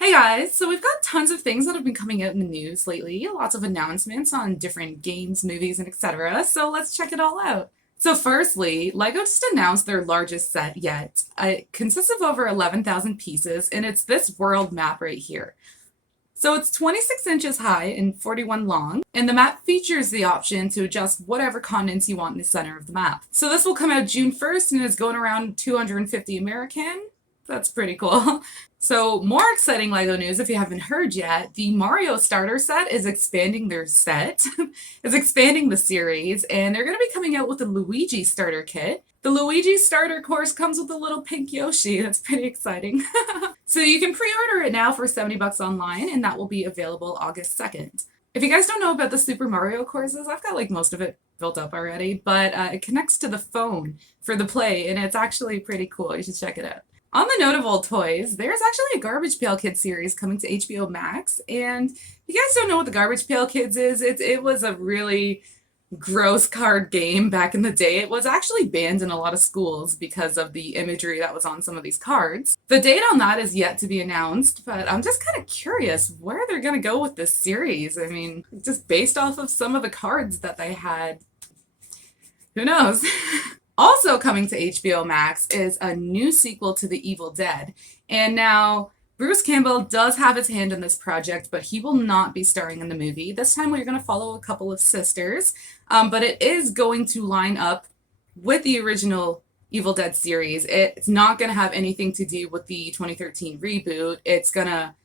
Hey guys, so we've got tons of things that have been coming out in the news lately, lots of announcements on different games, movies, and etc. So let's check it all out. So firstly, LEGO just announced their largest set yet. It consists of over 11,000 pieces, and it's this world map right here. So it's 26 inches high and 41 long, and the map features the option to adjust whatever continents you want in the center of the map. So this will come out June 1st and is going around 250 American. That's pretty cool. So, more exciting LEGO news if you haven't heard yet, the Mario starter set is expanding their set, is expanding the series, and they're going to be coming out with a Luigi starter kit. The Luigi starter course comes with a little pink Yoshi. That's pretty exciting. So you can pre-order it now for 70 bucks online, and that will be available August 2nd. If you guys don't know about the Super Mario courses, I've got like most of it built up already, but it connects to the phone for the play, and it's actually pretty cool. You should check it out. On the note of old toys, there's actually a Garbage Pail Kids series coming to HBO Max, and if you guys don't know what the Garbage Pail Kids is, it was a really gross card game back in the day. It was actually banned in a lot of schools because of the imagery that was on some of these cards. The date on that is yet to be announced, but I'm just kind of curious where they're going to go with this series. I mean, just based off of some of the cards that they had, who knows? Also coming to HBO Max is a new sequel to The Evil Dead. And now Bruce Campbell does have his hand in this project, but he will not be starring in the movie. This time we're going to follow a couple of sisters, but it is going to line up with the original Evil Dead series. It's not going to have anything to do with the 2013 reboot. It's going to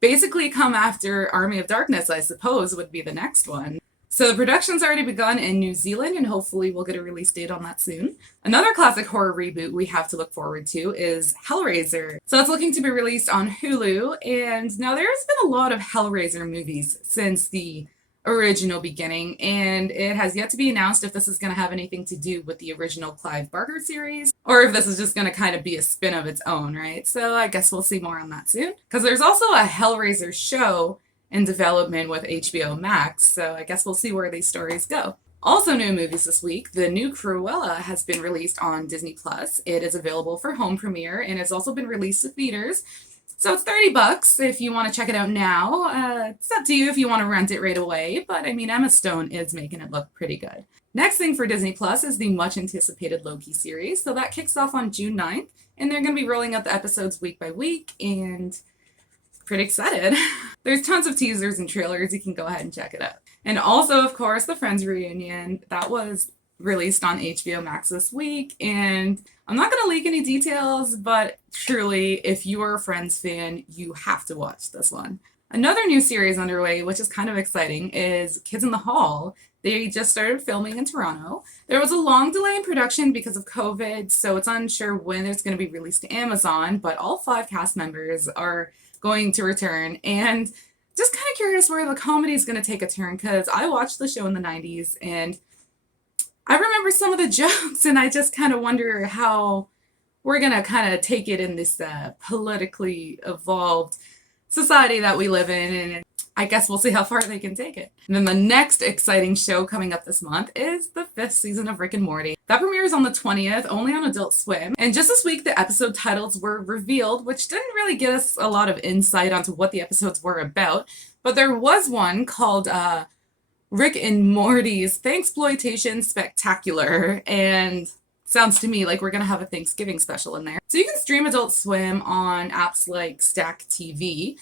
basically come after Army of Darkness, I suppose, would be the next one. So the production's already begun in New Zealand, and hopefully we'll get a release date on that soon. Another classic horror reboot we have to look forward to is Hellraiser. So it's looking to be released on Hulu, and now there's been a lot of Hellraiser movies since the original beginning, and it has yet to be announced if this is going to have anything to do with the original Clive Barker series, or if this is just going to kind of be a spin of its own, right? So I guess we'll see more on that soon. Because there's also a Hellraiser show in development with HBO Max, so I guess we'll see where these stories go. Also new movies this week, the new Cruella has been released on Disney+. It is available for home premiere, and it's also been released to theaters. So it's 30 bucks if you want to check it out now. It's up to you if you want to rent it right away, but I mean, Emma Stone is making it look pretty good. Next thing for Disney Plus is the much anticipated Loki series. So that kicks off on June 9th, and they're going to be rolling out the episodes week by week, and pretty excited. There's tons of teasers and trailers. You can go ahead and check it out. And also, of course, the Friends reunion that was released on HBO Max this week. And I'm not going to leak any details, but truly, if you are a Friends fan, you have to watch this one. Another new series underway, which is kind of exciting, is Kids in the Hall. They just started filming in Toronto. There was a long delay in production because of COVID, so it's unsure when it's going to be released to Amazon, but all 5 cast members are going to return, and just kind of curious where the comedy is going to take a turn, because I watched the show in the 90s and I remember some of the jokes, and I just kind of wonder how we're going to kind of take it in this politically evolved society that we live in, and I guess we'll see how far they can take it. And then the next exciting show coming up this month is the 5th season of Rick and Morty. That premieres on the 20th, only on Adult Swim. And just this week, the episode titles were revealed, which didn't really give us a lot of insight onto what the episodes were about. But there was one called Rick and Morty's Thanksploitation Spectacular. And sounds to me like we're going to have a Thanksgiving special in there. So you can stream Adult Swim on apps like Stack TV.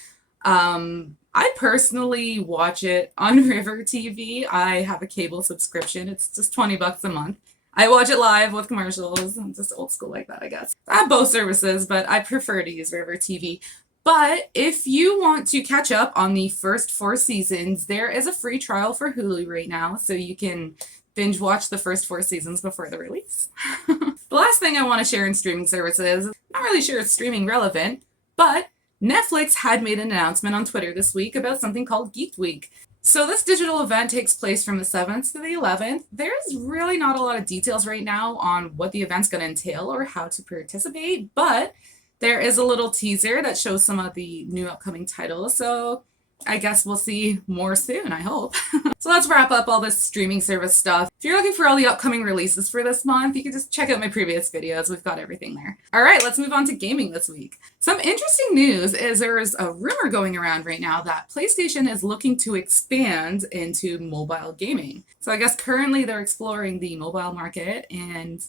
I personally watch it on River TV. I have a cable subscription. It's just 20 bucks a month. I watch it live with commercials. I'm just old school like that, I guess. I have both services, but I prefer to use River TV. But if you want to catch up on the first 4 seasons, there is a free trial for Hulu right now, so you can binge watch the first 4 seasons before the release. The last thing I want to share in streaming services, not really sure it's streaming relevant, but Netflix had made an announcement on Twitter this week about something called Geek Week. So this digital event takes place from the 7th to the 11th. There's really not a lot of details right now on what the event's going to entail or how to participate, but there is a little teaser that shows some of the new upcoming titles. So I guess we'll see more soon, I hope. So let's wrap up all this streaming service stuff. If you're looking for all the upcoming releases for this month, you can just check out my previous videos. We've got everything there. All right, let's move on to gaming this week. Some interesting news is there's a rumor going around right now that PlayStation is looking to expand into mobile gaming. So I guess currently they're exploring the mobile market, and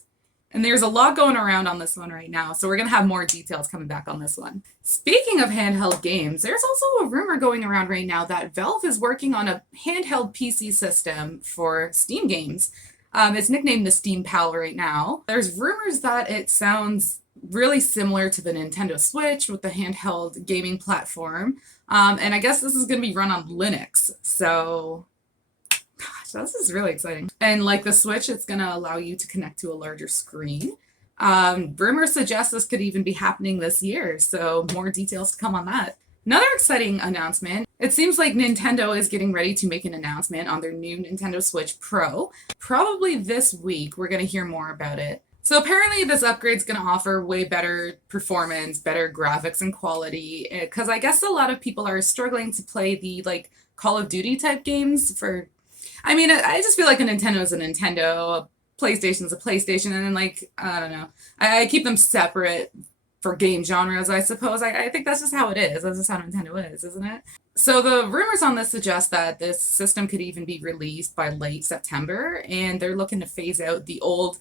there's a lot going around on this one right now, so we're going to have more details coming back on this one. Speaking of handheld games, there's also a rumor going around right now that Valve is working on a handheld PC system for Steam games. It's nicknamed the Steam Pal right now. There's rumors that it sounds really similar to the Nintendo Switch with the handheld gaming platform, and I guess this is going to be run on Linux, so... So this is really exciting. And like the Switch, it's going to allow you to connect to a larger screen. Rumors suggest this could even be happening this year, so more details to come on that. Another exciting announcement. It seems like Nintendo is getting ready to make an announcement on their new Nintendo Switch Pro. Probably this week, we're going to hear more about it. So apparently this upgrade is going to offer way better performance, better graphics and quality, because I guess a lot of people are struggling to play the like Call of Duty type games for... I mean, I just feel like a Nintendo is a Nintendo, a PlayStation is a PlayStation, and then, like, I don't know. I keep them separate for game genres, I suppose. I think that's just how it is. That's just how Nintendo is, isn't it? So the rumors on this suggest that this system could even be released by late September, and they're looking to phase out the old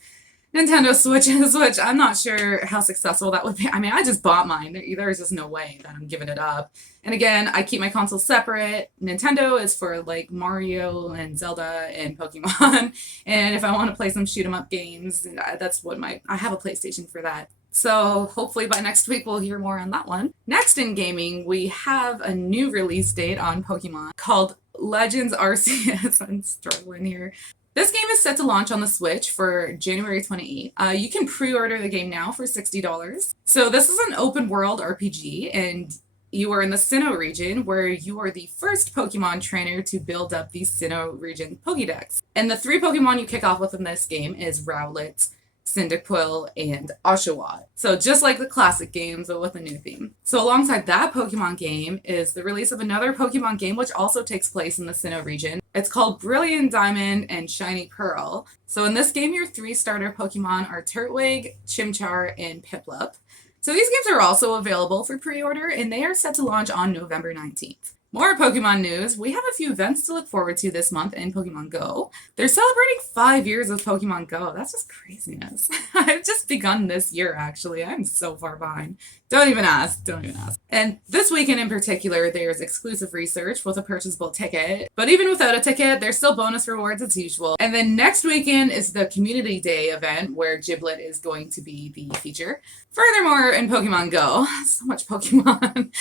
Nintendo Switches, which I'm not sure how successful that would be. I mean, I just bought mine. There's just no way that I'm giving it up. And again, I keep my consoles separate. Nintendo is for like Mario and Zelda and Pokemon. And if I want to play some shoot 'em up games, that's what I have a PlayStation for that. So hopefully by next week we'll hear more on that one. Next in gaming, we have a new release date on Pokemon called Legends RCS. I'm struggling here. This game is set to launch on the Switch for January 28th. You can pre-order the game now for $60. So this is an open world RPG, and you are in the Sinnoh region, where you are the first Pokemon trainer to build up the Sinnoh region Pokédex. And the 3 Pokemon you kick off with in this game is Rowlet, Cyndaquil, and Oshawott. So just like the classic games, but with a new theme. So alongside that Pokemon game is the release of another Pokemon game, which also takes place in the Sinnoh region. It's called Brilliant Diamond and Shiny Pearl. So in this game, your 3 starter Pokemon are Turtwig, Chimchar, and Piplup. So these games are also available for pre-order, and they are set to launch on November 19th. More Pokemon news. We have a few events to look forward to this month in Pokemon Go. They're celebrating 5 years of Pokemon Go. That's just craziness. I've just begun this year, actually. I'm so far behind. Don't even ask. Don't even ask. And this weekend in particular, there's exclusive research with a purchasable ticket. But even without a ticket, there's still bonus rewards as usual. And then next weekend is the Community Day event where Giblet is going to be the feature. Furthermore, in Pokemon Go, so much Pokemon.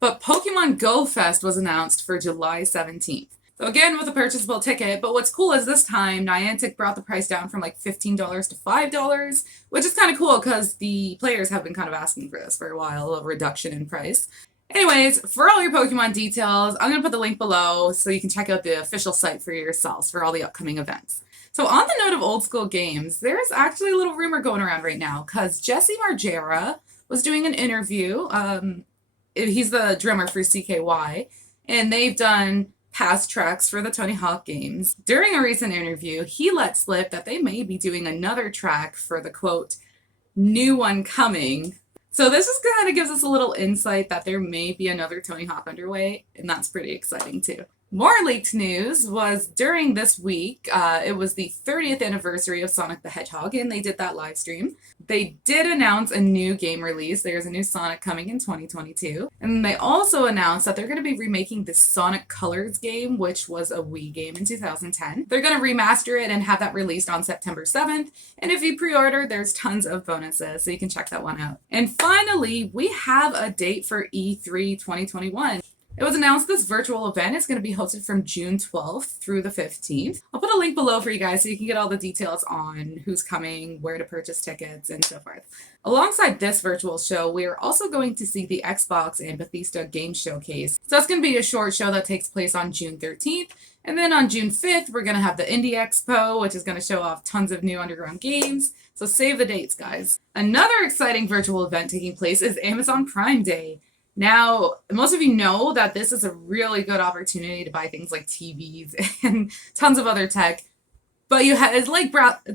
But Pokemon Go Fest was announced for July 17th. So again, with a purchasable ticket, but what's cool is this time, Niantic brought the price down from like $15 to $5, which is kind of cool because the players have been kind of asking for this for a while, a reduction in price. Anyways, for all your Pokemon details, I'm going to put the link below so you can check out the official site for yourselves for all the upcoming events. So on the note of old school games, there's actually a little rumor going around right now because Jesse Margera was doing an interview. He's the drummer for CKY, and they've done past tracks for the Tony Hawk games. During a recent interview, he let slip that they may be doing another track for the, quote, new one coming. So this just kind of gives us a little insight that there may be another Tony Hawk underway, and that's pretty exciting too. More leaked news was during this week, it was the 30th anniversary of Sonic the Hedgehog, and they did that live stream. They did announce a new game release. There's a new Sonic coming in 2022. And they also announced that they're going to be remaking the Sonic Colors game, which was a Wii game in 2010. They're going to remaster it and have that released on September 7th. And if you pre-order, there's tons of bonuses, so you can check that one out. And finally, we have a date for E3 2021. It was announced this virtual event is going to be hosted from June 12th through the 15th. I'll put a link below for you guys so you can get all the details on who's coming, where to purchase tickets, and so forth. Alongside this virtual show, we are also going to see the Xbox and Bethesda Game Showcase. So that's going to be a short show that takes place on June 13th. And then on June 5th, we're going to have the Indie Expo, which is going to show off tons of new underground games. So save the dates, guys. Another exciting virtual event taking place is Amazon Prime Day. Now, most of you know that this is a really good opportunity to buy things like TVs and tons of other tech. But it's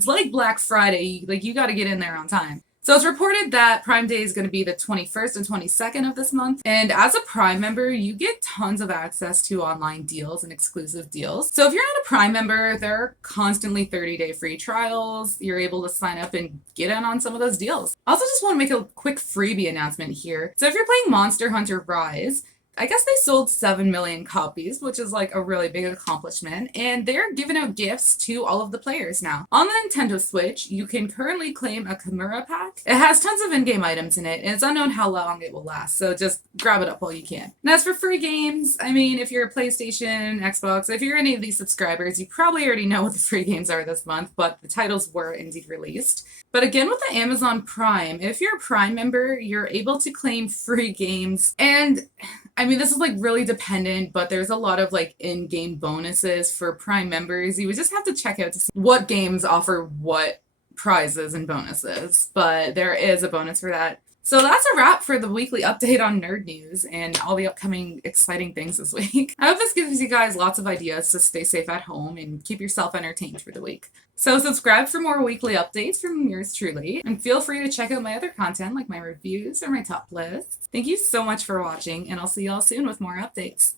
like Black Friday. Like you got to get in there on time. So it's reported that Prime Day is going to be the 21st and 22nd of this month. And as a Prime member, you get tons of access to online deals and exclusive deals. So if you're not a Prime member, there are constantly 30-day free trials. You're able to sign up and get in on some of those deals. I also just want to make a quick freebie announcement here. So if you're playing Monster Hunter Rise, I guess they sold 7 million copies, which is like a really big accomplishment, and they're giving out gifts to all of the players now. On the Nintendo Switch, you can currently claim a Kimura pack. It has tons of in-game items in it, and it's unknown how long it will last, so just grab it up while you can. And as for free games, I mean, if you're a PlayStation, Xbox, if you're any of these subscribers, you probably already know what the free games are this month, but the titles were indeed released. But again, with the Amazon Prime, if you're a Prime member, you're able to claim free games, and I mean, this is like really dependent, but there's a lot of like in-game bonuses for Prime members. You would just have to check out to see what games offer what prizes and bonuses, but there is a bonus for that. So that's a wrap for the weekly update on nerd news and all the upcoming exciting things this week. I hope this gives you guys lots of ideas to stay safe at home and keep yourself entertained for the week. So subscribe for more weekly updates from yours truly, and feel free to check out my other content like my reviews or my top lists. Thank you so much for watching, and I'll see y'all soon with more updates.